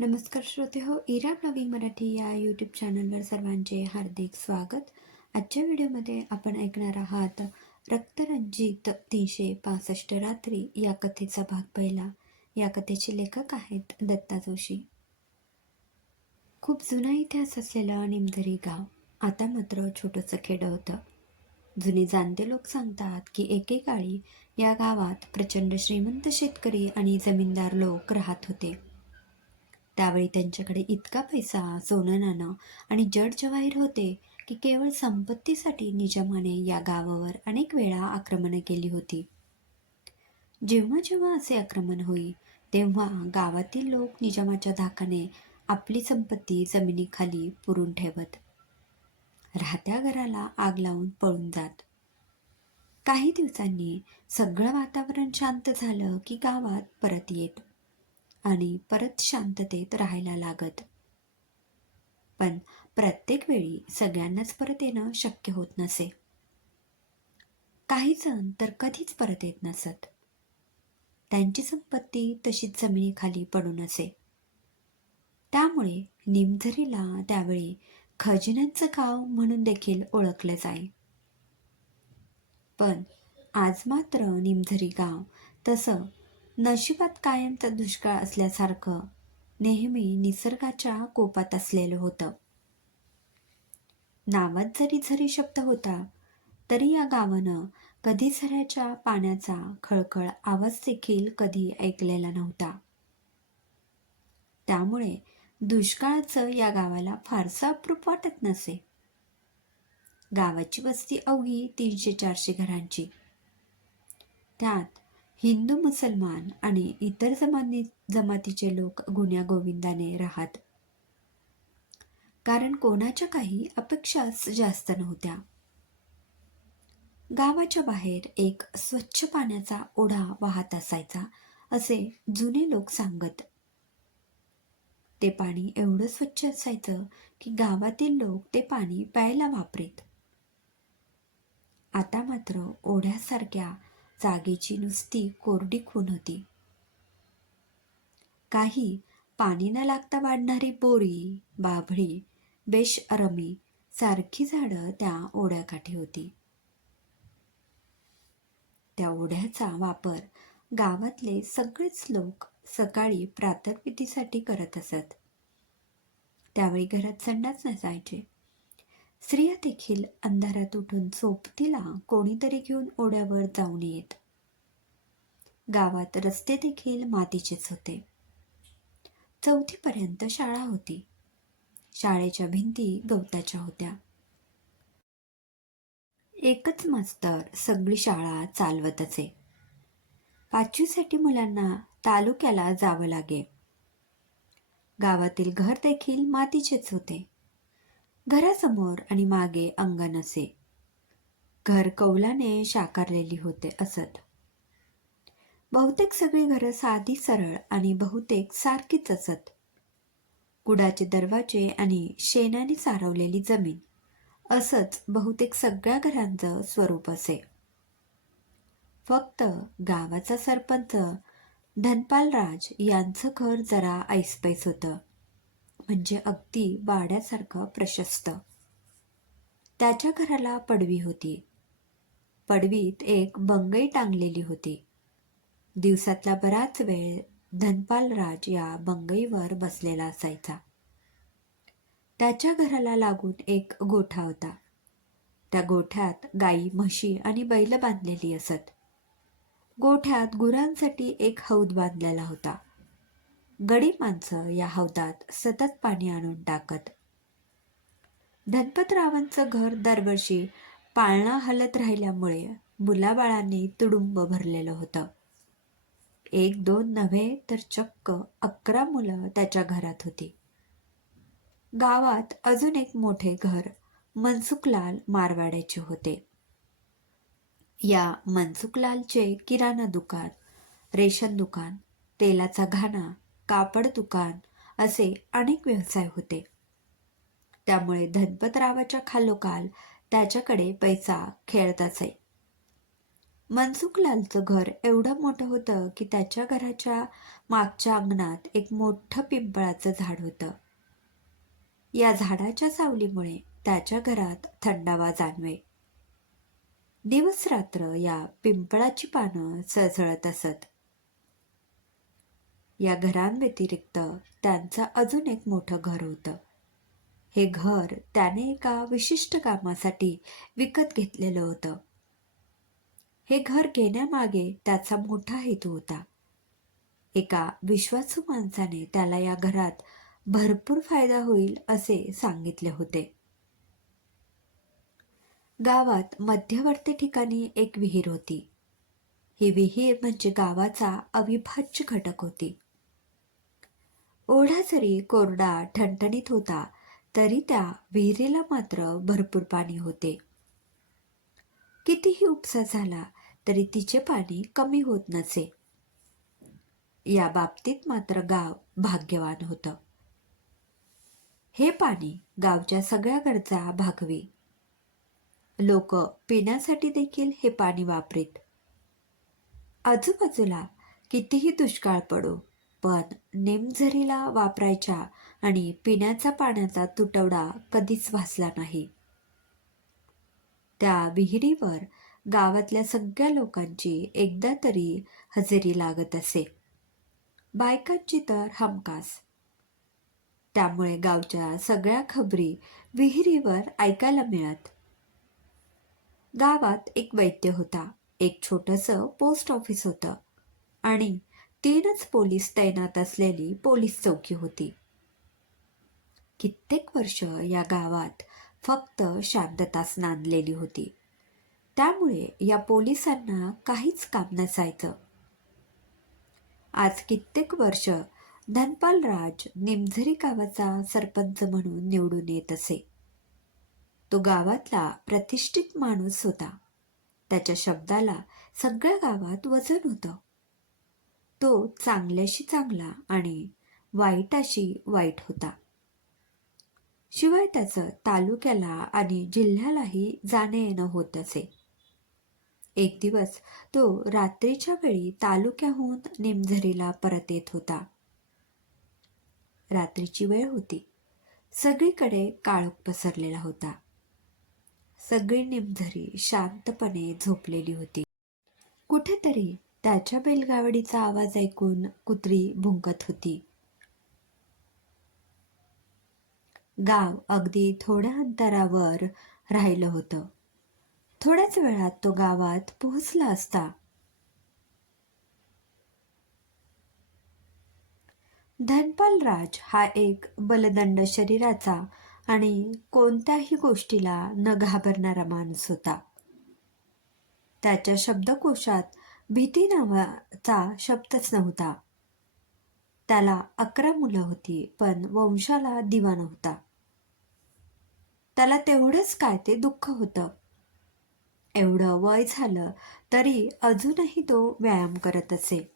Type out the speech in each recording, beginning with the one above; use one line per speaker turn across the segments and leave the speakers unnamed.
नमस्कार श्रोते हो इरा ब्लॉगिंग मराठी या यूट्यूब चॅनलवर सर्वांचे हार्दिक स्वागत. आजच्या व्हिडिओमध्ये आपण ऐकणार आहात रक्तरंजित तीनशे पासष्ट रात्री या कथेचा भाग पहिला. या कथेचे लेखक आहेत दत्ता जोशी. खूप जुना इतिहास असलेलं निमझरी गाव आता मात्र छोटंसं खेडं होतं. जुने जाणते लोक सांगतात की एकेकाळी या गावात प्रचंड श्रीमंत शेतकरी आणि जमीनदार लोक राहत होते. त्यावेळी त्यांच्याकडे इतका पैसा सोनं नाणं आणि जड जवाहीर होते की केवळ संपत्तीसाठी निजामाने या गावावर अनेक वेळा आक्रमणं केली होती. जेव्हा जेव्हा असे आक्रमण होई तेव्हा गावातील लोक निजामाच्या धाकाने आपली संपत्ती जमिनीखाली पुरून ठेवत राहत्या घराला आग लावून पळून जात. काही दिवसांनी सगळं वातावरण शांत झालं की गावात परत येत. आणि परत शांततेत राहायला लागत. पण प्रत्येक वेळी सगळ्यांनाच परत येणं शक्य होत नसे. काही जण तर कधीच परत येत नसत. त्यांची संपत्ती तशीच जमिनीखाली पडून असे त्यामुळे निमझरीला त्यावेळी खजिन्यांचं गाव म्हणून देखील ओळखलं जाई. पण आज मात्र निमझरी गाव तसं नशिबात कायमचा दुष्काळ असल्यासारखं नेहमी निसर्गाच्या कोपात असलेलं होतं. नावात जरी झरी शब्द होता तरी या गावानं कधी झऱ्याच्या पाण्याचा खळखळ आवाज देखील कधी ऐकलेला नव्हता. त्यामुळे दुष्काळाचं या गावाला फारसं अप्रूप वाटत नसे. गावाची वस्ती अवघी तीनशे चारशे घरांची. त्यात हिंदू मुसलमान आणि इतर जमानी जमातीचे लोक गुण्यागोविंदाने राहत. कारण कोणाच्या काही अपेक्षाच जास्त नव्हत्या. गावाच्या बाहेर एक स्वच्छ पाण्याचा ओढा वाहत असायचा असे जुने लोक सांगत. ते पाणी एवढं स्वच्छ असायचं की गावातील लोक ते पाणी प्यायला वापरीत. आता मात्र ओढ्यासारख्या जागेची नुसती कोरडी खून होती. काही पाणी न लागता वाढणारी बोरी बाभळी बेश अरमी सारखी झाडं त्या ओढ्याकाठी होती. त्या ओढ्याचा वापर गावातले सगळेच लोक सकाळी प्रातर्विधीसाठी करत असत. त्यावेळी घरात संडास नसायचे. स्त्रिया देखील अंधारात उठून सोबतीला कोणीतरी घेऊन ओढ्यावर जाऊन येत. गावात रस्ते देखील मातीचेच होते. चौथीपर्यंत शाळा होती. शाळेच्या भिंती गवताच्या होत्या. एकच मास्तर सगळी शाळा चालवत असे पाचवीसाठी मुलांना तालुक्याला जावं लागे. गावातील घर देखील मातीचेच होते. घरासमोर आणि मागे अंगण असे घर कौलाने शाकारलेली होते असत. बहुतेक सगळी घरं साधी सरळ आणि बहुतेक सारखीच असत. कुडाचे दरवाजे आणि शेणाने सारवलेली जमीन असंच बहुतेक सगळ्या घरांचं स्वरूप असे. फक्त गावाचा सरपंच धनपालराज यांचं घर जरा ऐसपैस होतं. म्हणजे अगदी वाड्यासारखं प्रशस्त. त्याच्या घराला पडवी होती. पडवीत एक बंगई टांगलेली होती. दिवसातला बराच वेळ धनपालराज या बंगईवर बसलेला असायचा. त्याच्या घराला लागून एक गोठा होता. त्या गोठ्यात गाई म्हशी आणि बैल बांधलेली असत. गोठ्यात गुरांसाठी एक हौद बांधलेला होता. गडी माणसं या हौदात सतत पाणी आणून टाकत. धनपतरावांचं घर दरवर्षी पाळणा हलत राहिल्यामुळे मुलाबाळांनी तुडुंब भरलेलं होतं. एक दोन नव्हे तर चक्क अकरा मुलं त्याच्या घरात होती. गावात अजून एक मोठे घर मनसुखलाल मारवाड्याचे होते. या मनसुखलालचे किराणा दुकान रेशन दुकान तेलाचा घाणा कापड दुकान असे अनेक व्यवसाय होते. त्यामुळे धनपतरावाच्या खालोखाल त्याच्याकडे पैसा खेळत असे मनसुखलालचं घर एवढं मोठं होतं की त्याच्या घराच्या मागच्या अंगणात एक मोठं पिंपळाचं झाड होतं. या झाडाच्या सावलीमुळे त्याच्या घरात थंडावा जाणवे. दिवस रात्र या पिंपळाची पानं सळसळत असत. या घरांव्यतिरिक्त त्यांचं अजून एक मोठं घर होतं. हे घर त्याने एका विशिष्ट कामासाठी विकत घेतलेलं होतं. हे घर घेण्यामागे त्याचा मोठा हेतू होता. एका विश्वासू माणसाने त्याला या घरात भरपूर फायदा होईल असे सांगितले होते. गावात मध्यवर्ती ठिकाणी एक विहीर होती. ही विहीर म्हणजे गावाचा अविभाज्य घटक होती. ओढा जरी कोरडा ठणठणीत होता तरी त्या विहिरीला मात्र भरपूर पाणी होते. कितीही उपसा झाला तरी तिचे पाणी कमी होत नसे. या बाबतीत मात्र गाव भाग्यवान होतं. हे पाणी गावच्या सगळ्या गरजा भागवी. लोक पिण्यासाठी देखील हे पाणी वापरीत. आजूबाजूला कितीही दुष्काळ पडो पण नेमझरीला वापरायच्या आणि पिण्याचा पाण्याचा तुटवडा कधीच भासला नाही. त्या विहिरीवर गावातल्या सगळ्या लोकांची एकदा तरी हजेरी लागत असे. बायकांची तर हमखास. त्यामुळे गावच्या सगळ्या खबरी विहिरीवर ऐकायला मिळत. गावात एक वैद्य होता. एक छोटंसं पोस्ट ऑफिस होतं. आणि तीनच पोलीस तैनात असलेली पोलीस चौकी होती. कित्येक वर्ष या गावात फक्त शांतताच नांदलेली होती. त्यामुळे या पोलिसांना काहीच काम नसायचं. आज कित्येक वर्ष धनपाल राज निमझरी गावाचा सरपंच म्हणून निवडून येत असे. तो गावातला प्रतिष्ठित माणूस होता. त्याच्या शब्दाला सगळ्या गावात वजन होतं. तो चांगल्याशी चांगला आणि वाईटाशी वाईट होता. शिवाय त्याचं तालुक्याला आणि जिल्ह्यालाही जाणे येणं होत असे एक दिवस तो रात्रीच्या वेळी तालुक्याहून निमझरीला परत येत होता. रात्रीची वेळ होती. सगळीकडे काळोख पसरलेला होता. सगळी निमझरी शांतपणे झोपलेली होती. कुठेतरी त्याच्या बैलगावडीचा आवाज ऐकून कुत्री भुंकत होती. गाव अगदी थोड्या अंतरावर राहिलं होतं. थोड्याच वेळात तो गावात पोहोचला असता. धनपाल राज हा एक बलदंड शरीराचा आणि कोणत्याही गोष्टीला न घाबरणारा माणूस होता. त्याच्या शब्दकोशात भीती नावाचा शब्दच नव्हता. त्याला अकरा मुलं होती पण वंशाला दिवा नव्हता त्याला तेवढंच काय ते दुःख होतं. एवढं वय झालं तरी अजूनही तो व्यायाम करत असे.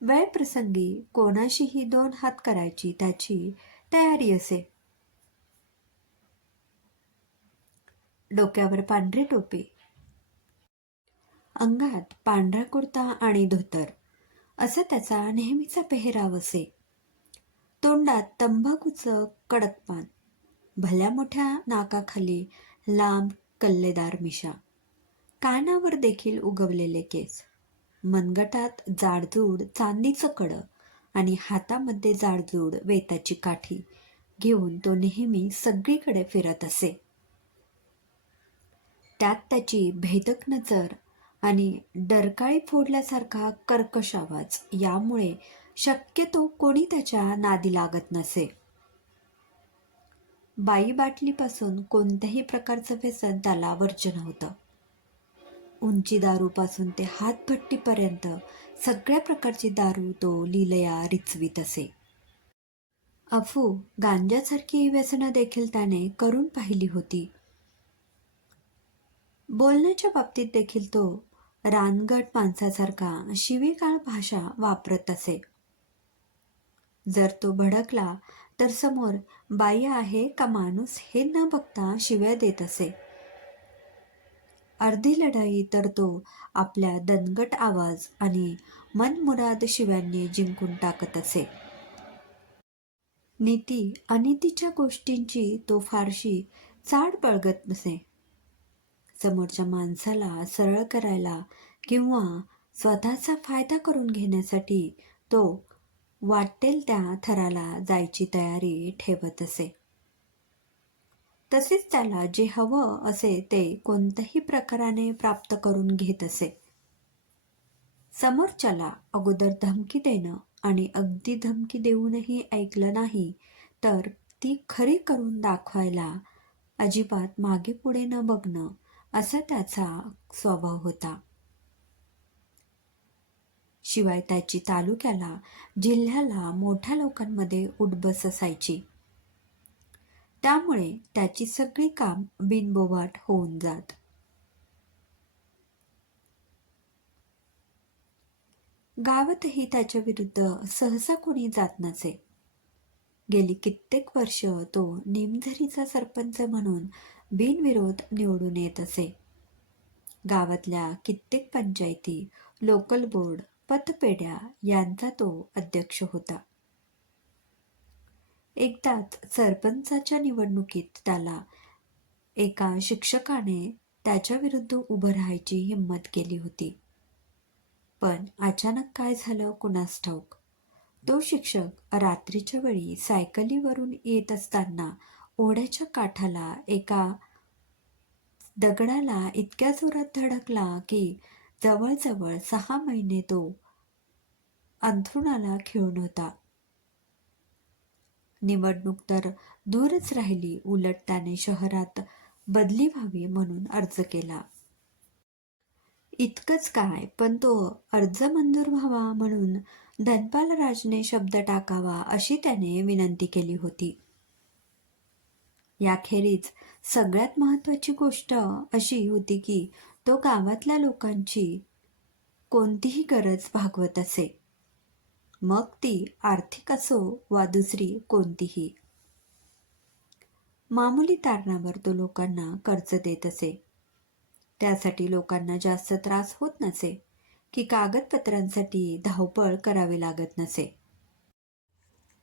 वेळ प्रसंगी कोणाशीही दोन हात करायची त्याची तयारी असे. डोक्यावर पांढरी टोपी अंगात पांढरा कुर्ता आणि धोतर असा त्याचा नेहमीचा पेहराव असे. तोंडात तंबाखूचं कडक पान भल्या मोठ्या नाकाखाली लांब कल्लेदार मिशा कानावर देखील उगवलेले केस मनगटात जाडजूड चांदीचं कडं आणि हातामध्ये जाडजूड वेताची काठी घेऊन तो नेहमी सगळीकडे फिरत असे. त्यात त्याची भेदक नजर आणि डरकाळी फोडल्यासारखा कर्कश आवाज. यामुळे शक्यतो कोणी त्याच्या नादी लागत नसे. बाई बाटलीपासून कोणत्याही प्रकारचं व्यसन त्याला वर्जन होतं. उंची दारूपासून ते हातभट्टीपर्यंत सगळ्या प्रकारची दारू तो लिलया रिचवीत असे. अफू गांजासारखी व्यसनं देखील त्याने करून पाहिली होती. बोलण्याच्या बाबतीत देखील तो रानगट माणसासारखा शिवीकाळ भाषा वापरत असे. जर तो भडकला तर समोर बाई आहे का माणूस हे न बघता शिव्या देत असे. अर्धी लढाई तर तो आपल्या दनगट आवाज आणि मनमुराद शिव्यांनी जिंकून टाकत असे. नीती अनितीच्या गोष्टींची तो फारशी चाड बळगत नसे. समोरच्या माणसाला सरळ करायला किंवा स्वतःचा फायदा करून घेण्यासाठी तो वाटेल त्या थराला जायची तयारी ठेवत असे. तसेच त्याला जे हवं असे ते कोणत्याही प्रकाराने प्राप्त करून घेत असे. समोरच्याला अगोदर धमकी देणं आणि अगदी धमकी देऊनही ऐकलं नाही तर ती खरी करून दाखवायला अजिबात मागे पुढे न बघणं असा त्याचा स्वभाव होता. शिवाय त्याची तालुक्याला जिल्ह्याला मोठ्या लोकांमध्ये उठबस असायची त्यामुळे त्याची सगळी काम बिनबोबाट होऊन जात. गावातही त्याच्या विरुद्ध सहसा कोणी जात नसे. गेली कित्येक वर्ष तो निमझरीचा सरपंच म्हणून बिनविरोध निवडून येत असे. गावातल्या कित्येक पंचायती लोकल बोर्ड पतपेढ्या यांचा तो अध्यक्ष होता. एकदाच सरपंचाच्या निवडणुकीत त्याला एका शिक्षकाने त्याच्या विरुद्ध उभं राहायची हिंमत केली होती. पण अचानक काय झालं कुणास ठाऊक? तो शिक्षक रात्रीच्या वेळी सायकलीवरून येत असताना ओढ्याच्या काठाला एका दगडाला इतक्या जोरात धडकला की जवळजवळ सहा महिने तो अंथरुणाला खिळून होता. निवडणूक तर दूरच राहिली उलट त्याने शहरात बदली व्हावी म्हणून अर्ज केला. इतकंच काय पण तो अर्ज मंजूर व्हावा म्हणून धनपालराजने शब्द टाकावा अशी त्याने विनंती केली होती. याखेरीज सगळ्यात महत्वाची गोष्ट अशी होती की तो गावातल्या लोकांची कोणतीही गरज भागवत असे. मग ती आर्थिक असो वा दुसरी कोणतीही. मामुली तारणावर तो लोकांना कर्ज देत असे. त्यासाठी लोकांना जास्त त्रास होत नसे. की कागदपत्रांसाठी धावपळ करावी लागत नसे.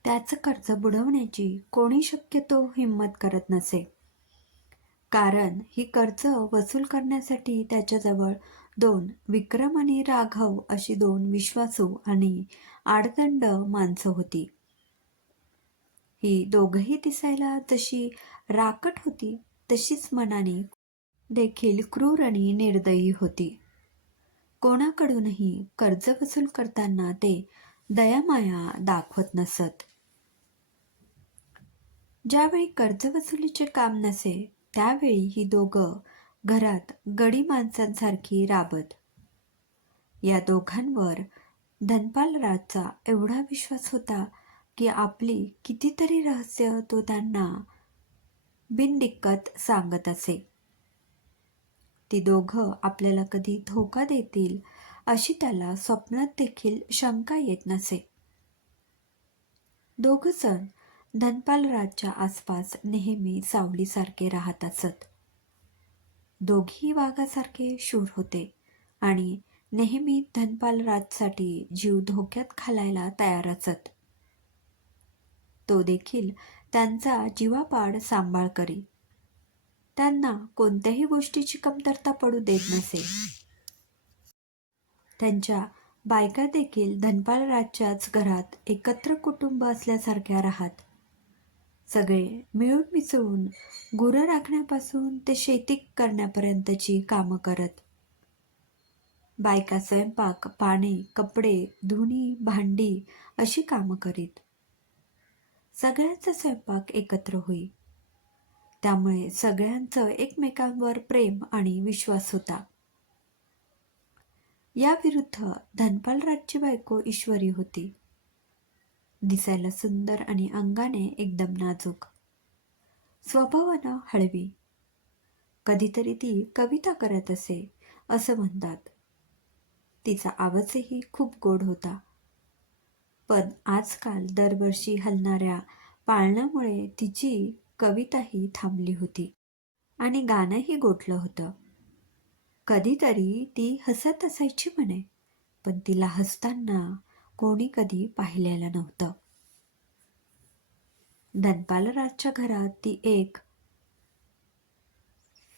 त्याचं कर्ज बुडवण्याची कोणी शक्यतो हिंमत करत नसे. कारण ही कर्ज वसूल करण्यासाठी त्याच्याजवळ दोन विक्रम आणि राघव अशी दोन विश्वासू आणि आडदंड माणसं होती. ही दोघही दिसायला जशी राकट होती तशीच मनाने देखील क्रूर आणि निर्दयी होती. कोणाकडूनही कर्ज वसूल करताना ते दयामाया दाखवत नसत. ज्यावेळी कर्ज वसुलीचे काम नसे त्यावेळी ही दोघं घरात गडी माणसांसारखी राबत. या दोघांवर धनपाल राजचा एवढा विश्वास होता की आपली कितीतरी रहस्य तो त्यांना बिनदिक्कत सांगत असे. ती दोघं आपल्याला कधी धोका देतील अशी त्याला स्वप्नात देखील शंका येत नसे. दोघ जण धनपाल राजच्या आसपास नेहमी सावलीसारखे राहत असत. दोघी वाघासारखे शूर होते आणि नेहमी धनपाल राजसाठी जीव धोक्यात घालायला तयार असत. तो देखील त्यांचा जीवापाड सांभाळ करी त्यांना कोणत्याही गोष्टीची कमतरता पडू देत नसे. त्यांच्या बायका देखील धनपाल राजच्याच घरात एकत्र कुटुंब असल्यासारख्या राहत. सगळे मिळून मिसळून गुरं राखण्यापासून ते शेती करण्यापर्यंतची कामं करत. बायका स्वयंपाक पाणी कपडे धुणी भांडी अशी कामं करीत. सगळ्यांचा स्वयंपाक एकत्र होई. त्यामुळे सगळ्यांचं एकमेकांवर प्रेम आणि विश्वास होता. याविरुद्ध धनपाल धनपालराजची बायको ईश्वरी होती. दिसायला सुंदर आणि अंगाने एकदम नाजूक. स्वभावानं हळवी. कधीतरी ती कविता करत असे असं म्हणतात. तिचा आवाजही खूप गोड होता. पण आजकाल दरवर्षी हलणाऱ्या पाळण्यामुळे तिची कविताही थांबली होती आणि गाणंही गोठलं होतं. कधीतरी ती हसत असायची म्हणे पण तिला हसताना कोणी कधी पाहिलेलं नव्हतं. धनपालराजच्या घरात ती एक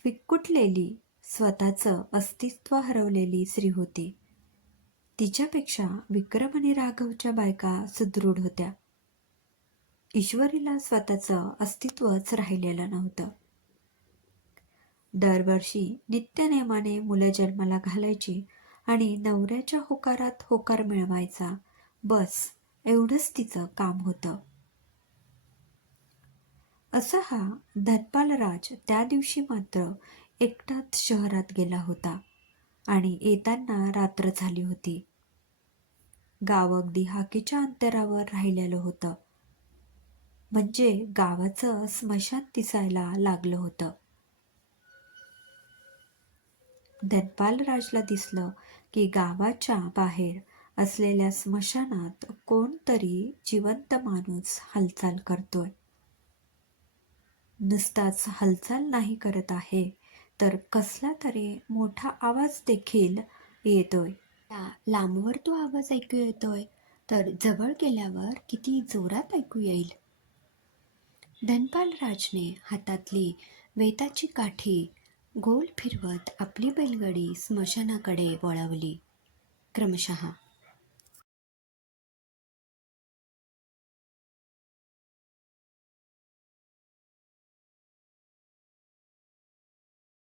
विकुटलेली स्वतःचं अस्तित्व हरवलेली स्त्री होती. तिच्यापेक्षा विक्रम आणि राघवच्या बायका सुदृढ होत्या. ईश्वरीला स्वतःचं अस्तित्वच राहिलेलं नव्हतं. दरवर्षी नित्यनेमाने मुलं जन्माला घालायची आणि नवऱ्याच्या होकारात होकार मिळवायचा बस एवढंच तिचं काम होतं. असा हा धनपालराज त्या दिवशी मात्र एकटाच शहरात गेला होता आणि येताना रात्र झाली होती. गाव अगदी हाकीच्या अंतरावर राहिलेलं होतं. म्हणजे गावाचं स्मशान दिसायला लागलं होतं. धनपालराजला दिसलं की गावाच्या बाहेर असलेल्या स्मशानात कोणतरी जिवंत माणूस हालचाल करतोय. नुसताच हालचाल नाही करत आहे तर कसला तरी मोठा आवाज देखील येतोय. लांबवर तो आवाज ऐकू येतोय तर जवळ गेल्यावर किती जोरात ऐकू येईल? धनपाल राजने हातातली वेताची काठी गोल फिरवत आपली बैलगाडी स्मशानाकडे वळवली. क्रमशः